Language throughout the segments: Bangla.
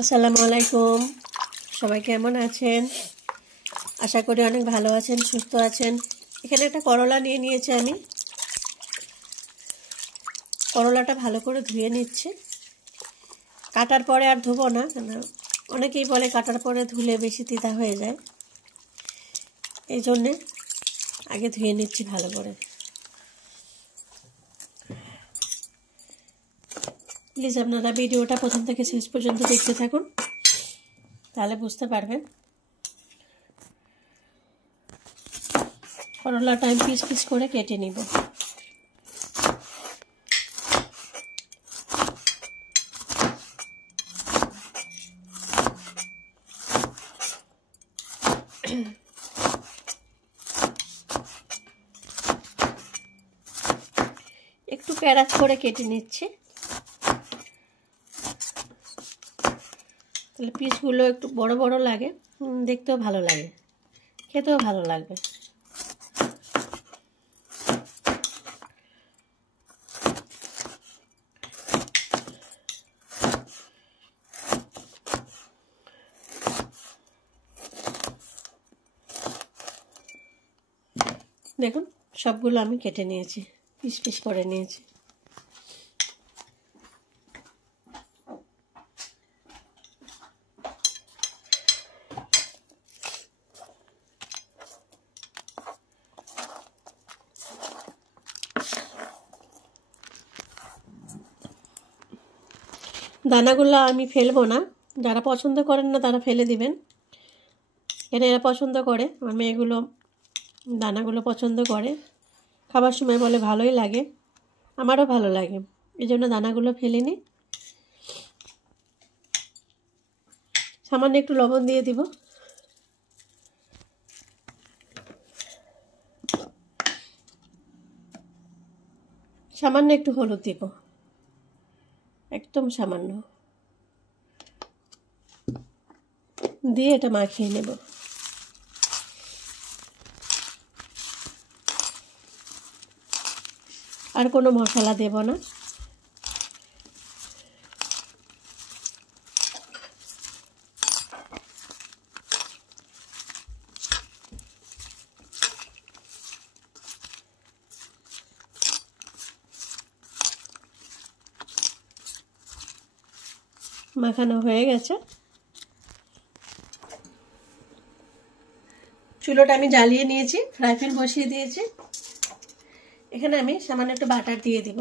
আসসালামু আলাইকুম। সবাই কেমন আছেন? আশা করি অনেক ভালো আছেন, সুস্থ আছেন। এখানে একটা করলা নিয়ে নিয়েছি আমি। করলাটা ভালো করে ধুয়ে নিচ্ছি। কাটার পরে আর ধুবো না, কেন অনেকেই বলে কাটার পরে ধুলে বেশি তিতা হয়ে যায়, এই জন্যে আগে ধুয়ে নিচ্ছি ভালো করে। প্লিজ আপনারা ভিডিওটা প্রথম থেকে শেষ পর্যন্ত দেখতে থাকুন, তাহলে বুঝতে পারবেন। করলাটা আমি পিস পিস করে কেটে নিব। একটু প্যারাচ করে কেটে নিচ্ছি, তাহলে পিসগুলো একটু বড় বড় লাগে, দেখতেও ভালো লাগে, খেতেও ভালো লাগবে। দেখুন সবগুলো আমি কেটে নিয়েছি, পিস পিস করে নিয়েছি। দানাগুলো আমি ফেলবো না, যারা পছন্দ করেন না তারা ফেলে দিবেন। এরা পছন্দ করে, আমার মেয়েগুলো দানাগুলো পছন্দ করে, খাবার সময় বলে ভালোই লাগে, আমারও ভালো লাগে, এই জন্য দানাগুলো ফেলিনি। সামান্য একটু লবণ দিয়ে দিব, সামান্য একটু হলুদ দিব, একদম সামান্য দিয়ে এটা মাখিয়ে নেব। আর কোনো মশলা দেব না। মাখানো হয়ে গেছে। চুলোটা আমি জ্বালিয়ে নিয়েছি, ফ্রাই প্যান বসিয়ে দিয়েছি। এখানে আমি সামান্য একটু বাটার দিয়ে দিব।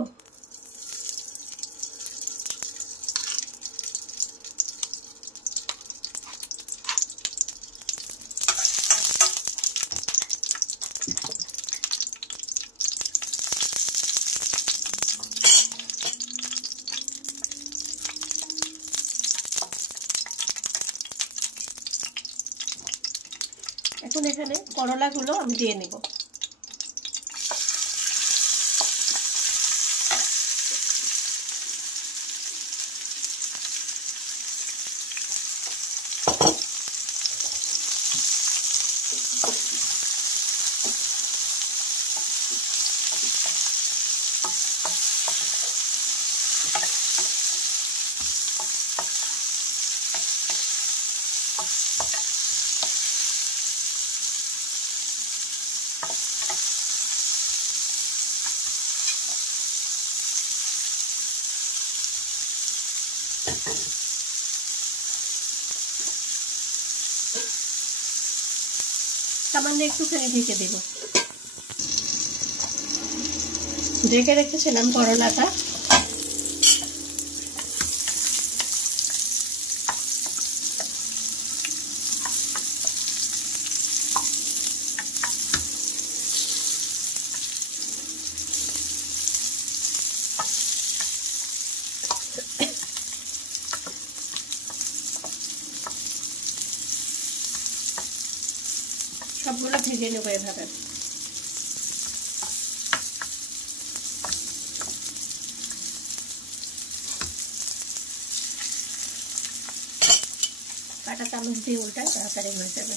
এখন এখানে করলাগুলো আমি দিয়ে নেব। সামান্য একটুখানি ঢেকে দেব। ঢেকে রেখেছিলাম করলাটা, সবগুলো ভেজে নেবো এভাবে। কাঁটা চামচ দিয়ে উল্টায় তাড়াতাড়ি হয়ে যাবে।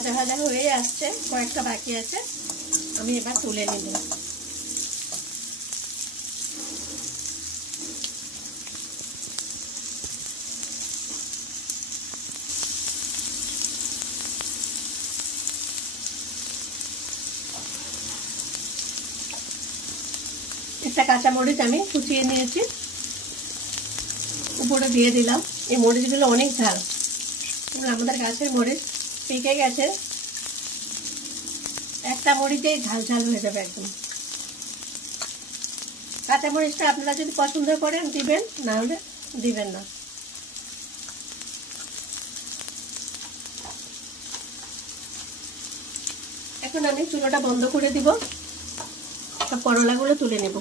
ভাজা ভাজা হয়ে আসছে, কয়েকটা বাকি আছে, আমি এবার তুলে নিব। একটা কাঁচামরিচ আমি কুচিয়ে নিয়েছি, উপরে দিয়ে দিলাম। এই মরিচগুলো অনেক ঝাল, আমাদের গাছের মরিচ পেকে গেছে, একটা মরিচেই ঝাল ঝাল হয়ে যাবে একদম। কাঁচামরিচটা আপনারা যদি পছন্দ করেন দিবেন, না হলে দিবেন না। এখন আমি চুলাটা বন্ধ করে দিব, সব করলাগুলো তুলে নেব।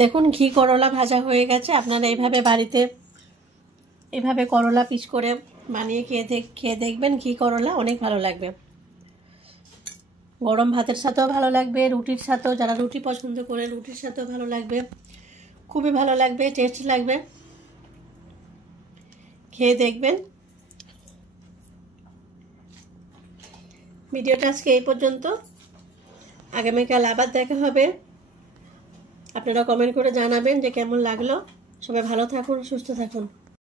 দেখুন ঘি করলা ভাজা হয়ে গেছে। আপনারা এইভাবে বাড়িতে এভাবে করলা পিস করে বানিয়ে খেয়ে দেখবেন, ঘি করলা অনেক ভালো লাগবে। গরম ভাতের সাথেও ভালো লাগবে, রুটির সাথেও, যারা রুটি পছন্দ করে রুটির সাথেও ভালো লাগবে, খুবই ভালো লাগবে, টেস্ট লাগবে। খেয়ে দেখবেন। ভিডিওটা আজকে এই পর্যন্ত, আগামীকাল আবার দেখা হবে। আপনারা কমেন্ট করে জানাবেন যে কেমন লাগলো। সবাই ভালো থাকুন, সুস্থ থাকুন।